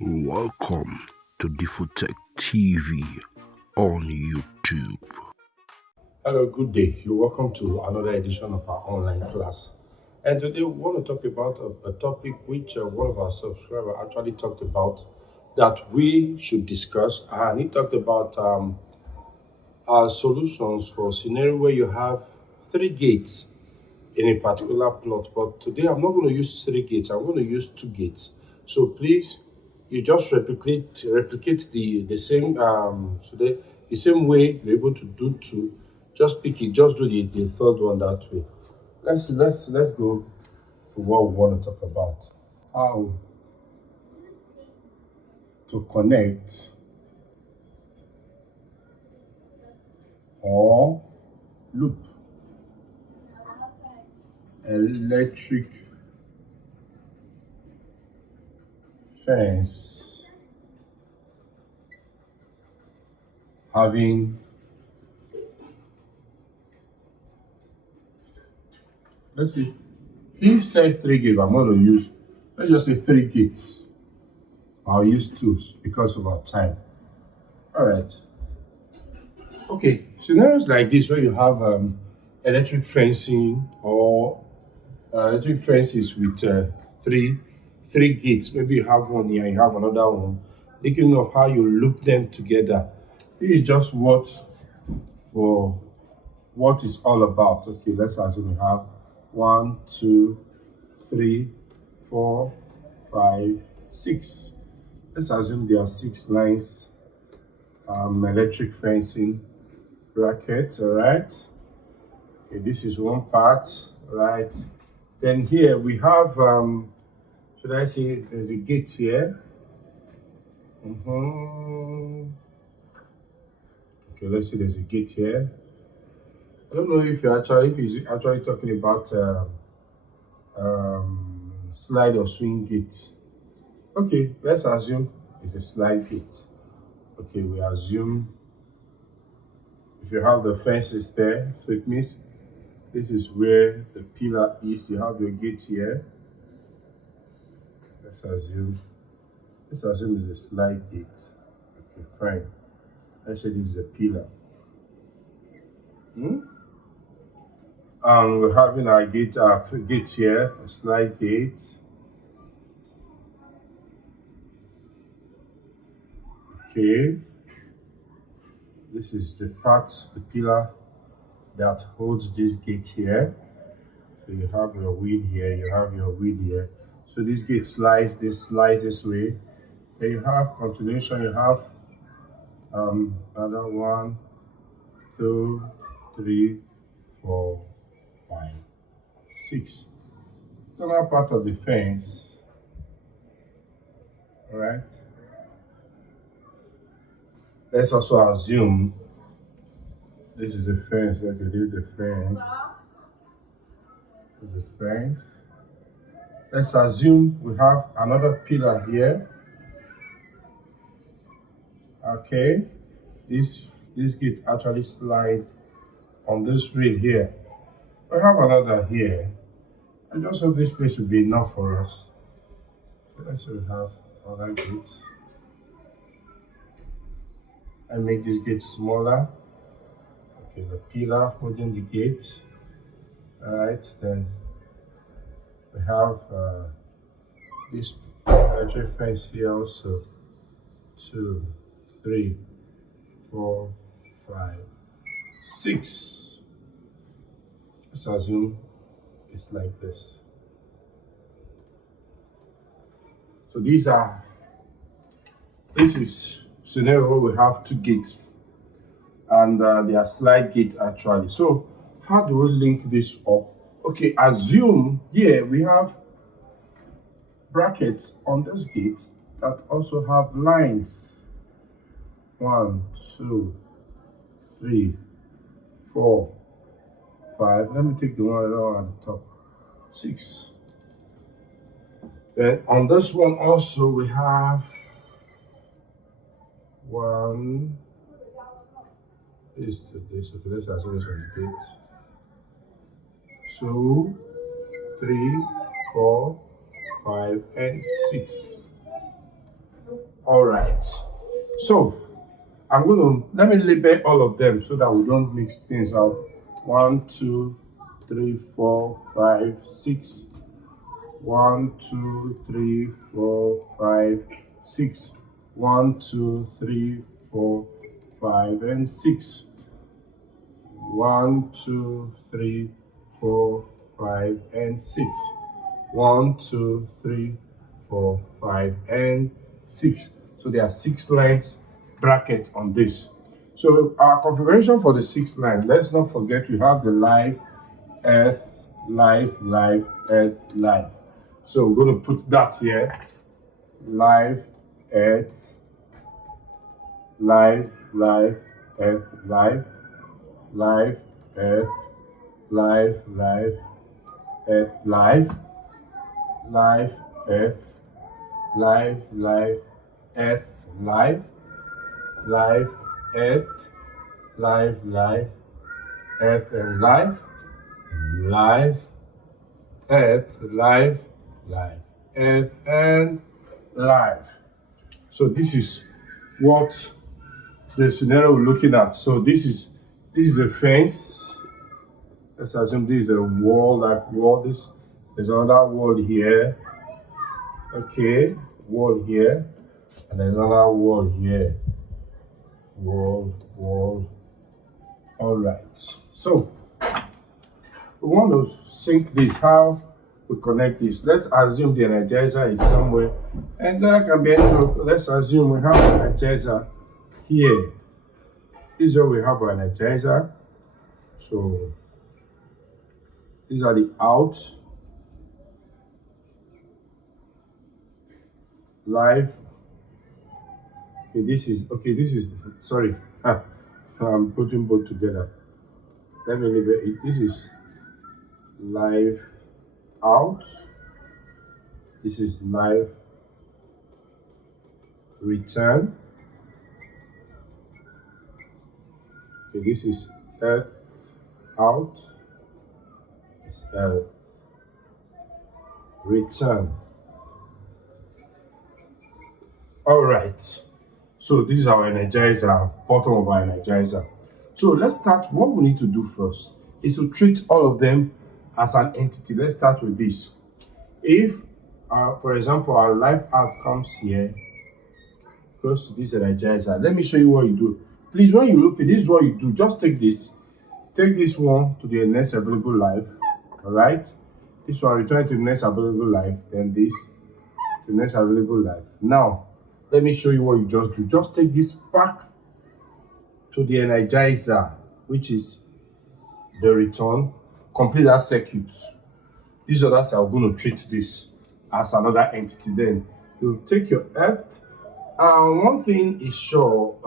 Welcome to Defotech TV on YouTube. Hello, good day. You're welcome to another edition of our online class. And today we want to talk about a topic which one of our subscribers actually talked about that we should discuss. And he talked about solutions for scenario where you have three gates in a particular plot. But today I'm not going to use three gates. I'm going to use two gates. So please, you just replicate the same the same way you're able to do two. Just pick it. Just do the third one that way. Let's go to what we want to talk about. How to connect or loop electric fence having, let's see, he said three gates. I'm going to use, let's just say three gates. I'll use two because of our time. All right. Okay. Scenarios like this where you have electric fencing or electric fences with three gates. Maybe you have one here, you have another one. Thinking of how you loop them together. This is just for what it's all about. Okay, let's assume we have one, two, three, four, five, six. Let's assume there are six lines, electric fencing brackets, all right? Okay, this is one part, right? Then here we have, should I say, there's a gate here. Okay, let's see, there's a gate here. I don't know if he's actually talking about slide or swing gate. Okay, let's assume it's a slide gate. Okay, we assume if you have the fences there, so it means this is where the pillar is. You have your gate here. Let's assume it's a slide gate. Okay, fine. Let's say this is a pillar. We're having our gate here, a slide gate. Okay, this is the pillar that holds this gate here. So you have your wheel here, you have your wheel here. So this gate slides this way. Then you have continuation, you have another one, two, three, four, five, six. Another part of the fence. Alright. Let's also assume this is a fence. Okay, this is the fence. This is the fence. Let's assume we have another pillar here. Okay, this gate actually slides on this rail here. We have another here. I just hope this place will be enough for us. So let's say we have other gates. I make this gate smaller. Okay, the pillar holding the gate. Alright, then we have this electric fence here also. 2, 3, 4, 5, 6. Let's assume it's like this. So this is scenario where we have two gates and they are slide gate actually. So how do we link this up? Okay, assume here we have brackets on this gate that also have lines. 1, 2, 3, 4, 5. Let me take the one at the top. 6. Then on this one also we have 1. This. Okay, let's assume it's on the gate. 2, 3, 4, 5, and 6. All right. So I'm going to let me label all of them so that we don't mix things up. 1, 2, 3, 4, 5, 6. 1, 2, 3, 4, 5, 6. 1, 2, 3, 4, 5, and 6. 1, 2, 3, 4, 5, and 6. 1, 2, 3, 4, 5, and 6. So there are 6 lines bracket on this. So our configuration for the 6th line, let's not forget we have the live, earth, live, live, earth, live. So we're going to put that here. Live, earth, live, live, earth, live, live, earth, live, live, earth, live, live, earth, live, live, earth, live, live, earth, live, live, earth, and live, live, earth, live, live, earth, and live. So this is what the scenario we're looking at. So this is a fence. Let's assume this is a wall, like wall. There's another wall here. Okay, wall here, and there's another wall here. Wall. All right. So we want to sync this. How we connect this? Let's assume the energizer is somewhere, and that can be anything. Let's assume we have an energizer here. This is where we have our energizer. So these are the out, live. This is sorry. I'm putting both together. Let me leave it. This is live out. This is live return. Okay, this is earth out. It's earth return. All right. So this is our energizer, bottom of our energizer. So let's start. What we need to do first is to treat all of them as an entity. Let's start with this. If, for example, our live out comes here, goes to this energizer. Let me show you what you do. Please, when you look at this, is what you do. Just take this one to the next available live. All right. This one return to the next available live. Then this to the next available live. Now, let me show you what you just do. Just take this back to the energizer, which is the return. Complete that circuit. These others are going to treat this as another entity. Then you take your earth. One thing is sure,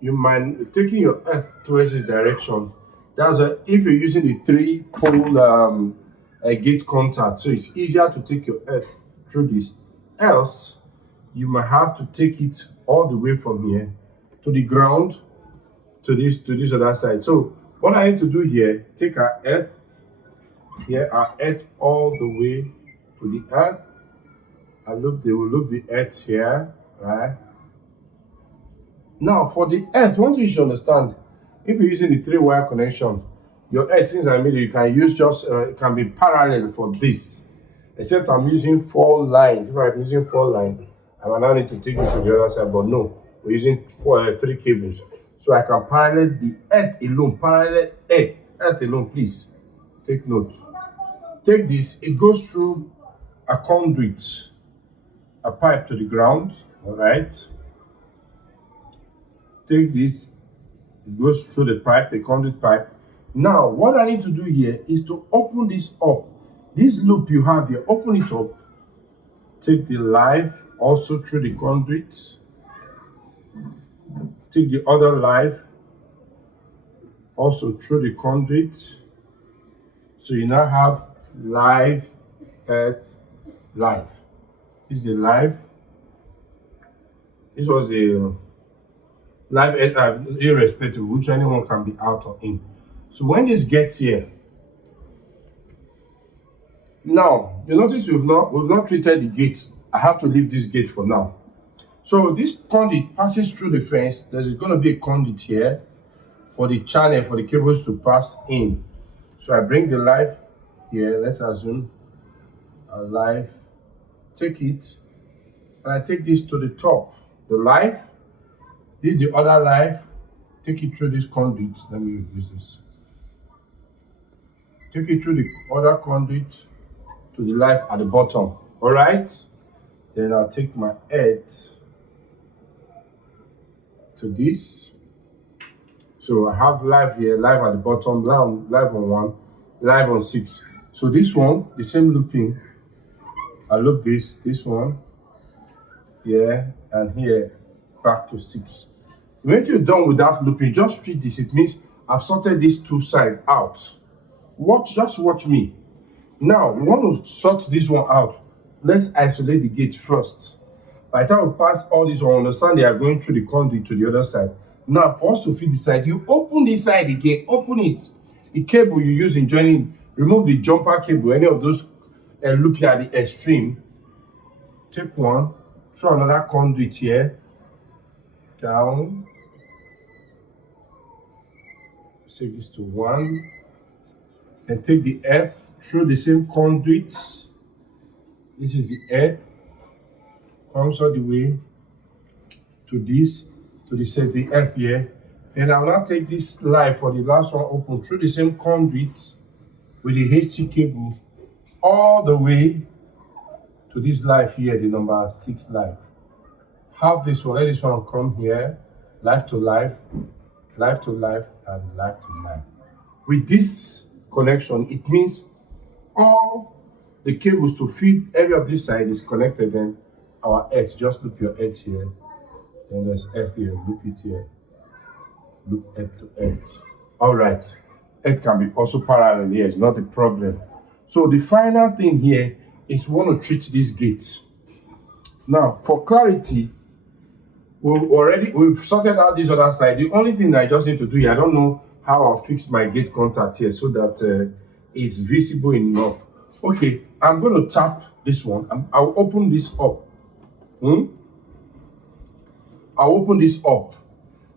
you might taking your earth towards this direction. That's if you're using the 3-pole gate contact, so it's easier to take your earth through this. Else, you might have to take it all the way from here to the ground to this other side. So what I need to do here, take our earth here, our earth all the way to the earth. They will loop the earth here, right? Now for the earth, one thing you should understand, if you're using the 3-wire connection, your earth, since I made it, you can use just it can be parallel for this. Except I'm using 4 lines. If I'm using 4 lines, I might now need to take this to the other side, but no, we're using 3 cables. So I can parallel the earth alone, parallel earth alone, please. Take note. Take this, it goes through a conduit, a pipe to the ground, all right? Take this, it goes through the pipe, the conduit pipe. Now, what I need to do here is to open this up. This loop you have here, open it up. Take the live also through the conduit. Take the other live also through the conduit. So you now have live, earth, live. This is the live. This was a live, irrespective, which anyone can be out or in. So when this gets here, now you notice we've not treated the gates. I have to leave this gate for now. So this conduit passes through the fence. There's going to be a conduit here for the channel for the cables to pass in. So I bring the live here. Let's assume a live. Take it, and I take this to the top. The live. This is the other live. Take it through this conduit. Let me use this. Take it through the other conduit to the live at the bottom. All right. Then I'll take my head to this. So I have live here, live at the bottom, live on 1, live on 6. So this one, the same looping. I loop this one, here and here, back to 6. When you're done with that looping, just treat this. It means I've sorted these two sides out. Just watch me. Now, we want to sort this one out. Let's isolate the gate first. By the time we pass all this, we understand they are going through the conduit to the other side. Now, for us to feed the side, you open this side again, open it. The cable you use in joining, remove the jumper cable, any of those looping at the extreme. Take one, throw another conduit here, down. Take this to 1. And take the earth through the same conduit. This is the earth. Comes all the way to this, to the earth here. Then I'll now take this line for the last one open through the same conduit with the HT cable all the way to this live here, the number 6 live. Have this one, let this one come here, live to live, live to live, and live to live. With this connection, it means all the cables to feed every of this side is connected. Then our edge, just loop your edge here, then there's F here, loop it here, loop edge to edge. All right, edge can be also parallel here, it's not a problem. So the final thing here is we want to treat this gate. Now, for clarity, we've sorted out this other side. The only thing I just need to do here, I don't know how I'll fix my gate contact here so that it's visible enough. Okay, I'm going to tap this one. I'll open this up. I'll open this up.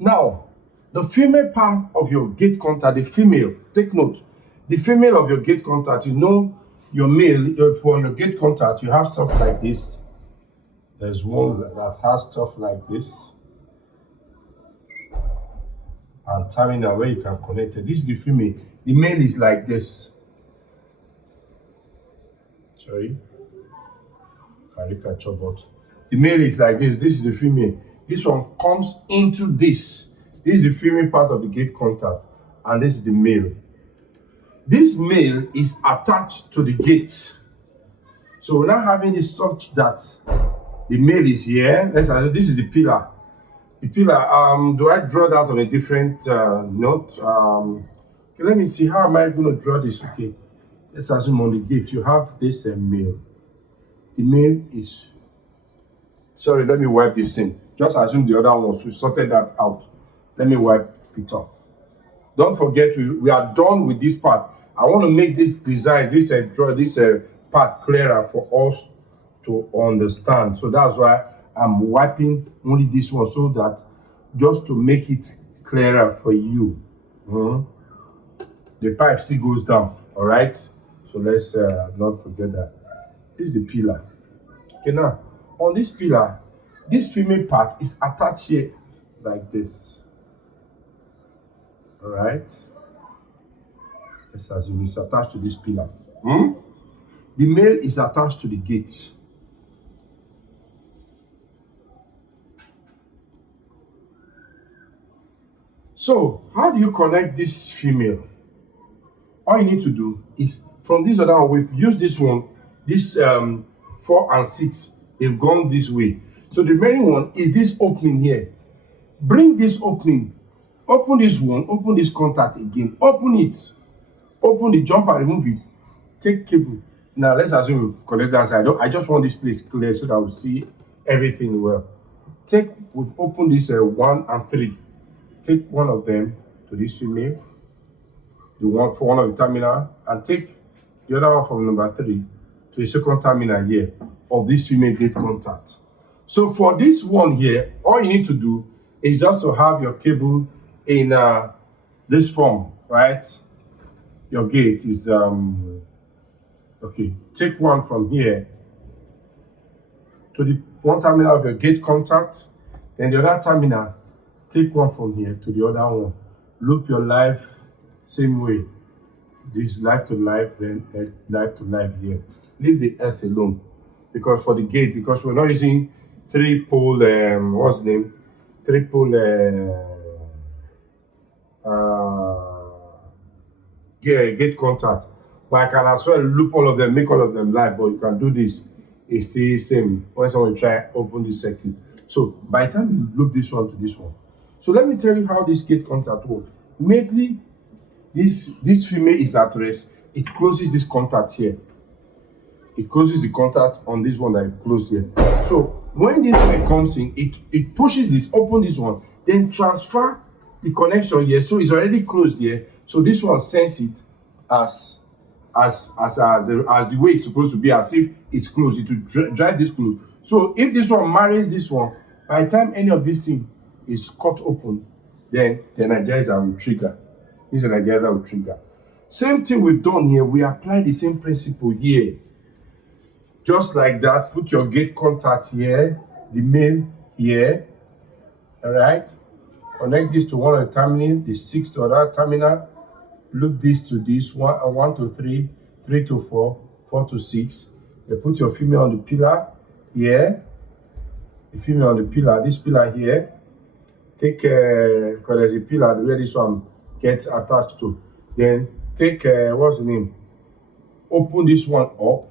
Now, the female part of your gate contact, the female, take note, the female of your gate contact, you know, your male, for your gate contact, you have stuff like this. There's one that has stuff like this. And terminal where you can connect it. This is the female. The male is like this. Sorry. Caricature, but the male is like this. This is the female. This one comes into this. This is the female part of the gate contact. And this is the male. This male is attached to the gate. So we're not having it such that the male is here. Let's say this is the pillar. The pillar, do I draw that on a different note? Okay, let me see, how am I going to draw this? Okay, let's assume on the gate, you have this male. The male is, sorry, let me wipe this thing. Just assume the other one, so we sorted that out. Let me wipe it off. Don't forget, we are done with this part. I want to make this design, this part clearer for us to understand. So that's why I'm wiping only this one, so that just to make it clearer for you. The pipe still goes down, all right? So let's not forget that. This is the pillar. Okay, now, on this pillar, this female part is attached here like this. All right? Let's assume it's attached to this pillar. The male is attached to the gate. So, how do you connect this female? All you need to do is, from this other one, we've used this one, this 4 and 6, they've gone this way. So the remaining one is this opening here. Bring this opening, open this one, open this contact again, open it, open the jumper, remove it, take cable. Now let's assume we've connected that side. I just want this place clear so that we see everything well. We've opened this 1 and 3. Take one of them to this female, the one for one of the terminal, and take the other one from number 3 to the second terminal here of this female gate contact. So for this one here, all you need to do is just to have your cable in this form, right? Your gate is okay. Take one from here to the one terminal of your gate contact, then the other terminal, take one from here to the other one. Loop your live same way. This live to live, then live to live here. Leave the earth alone because for the gate, because we're not using three pole. What's the name? Three pole. Gate contact. But I can as well loop all of them, make all of them live. But you can do this. It's still same when someone try open the circuit. So by the time you loop this one to this one. So let me tell you how this gate contact works. Immediately this female is at rest. It closes this contact here. It closes the contact on this one that it closed here. So when this one comes in, it pushes this, open this one, then transfer the connection here. So it's already closed here. So this one sends it as the way it's supposed to be, as if it's closed. It will drive this close. So if this one marries this one, by the time any of this thing is cut open, then the energizer will trigger. This energizer will trigger. Same thing we've done here. We apply the same principle here. Just like that, put your gate contact here, the male here. All right. Connect this to one of the terminals, the 6 to other terminal. Loop this to this one, 1 to 3, 3 to 4, 4 to 6. You put your female on the pillar here. The female on the pillar, this pillar here. Take because there's a pillar where this one gets attached to. Then take what's the name? Open this one up.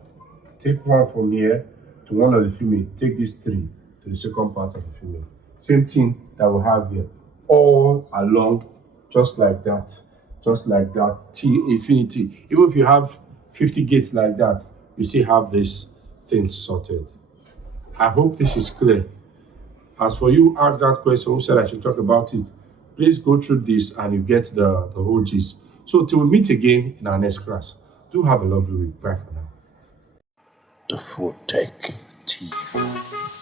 Take one from here to one of the female. Take this 3 to the second part of the female. Same thing that we have here. All along, just like that. Just like that. Till infinity. Even if you have 50 gates like that, you still have this thing sorted. I hope this is clear. As for you, ask that question, who said I should talk about it? Please go through this and you get the whole gist. So till we meet again in our next class, do have a lovely week. Bye for now. The Food Tech TV.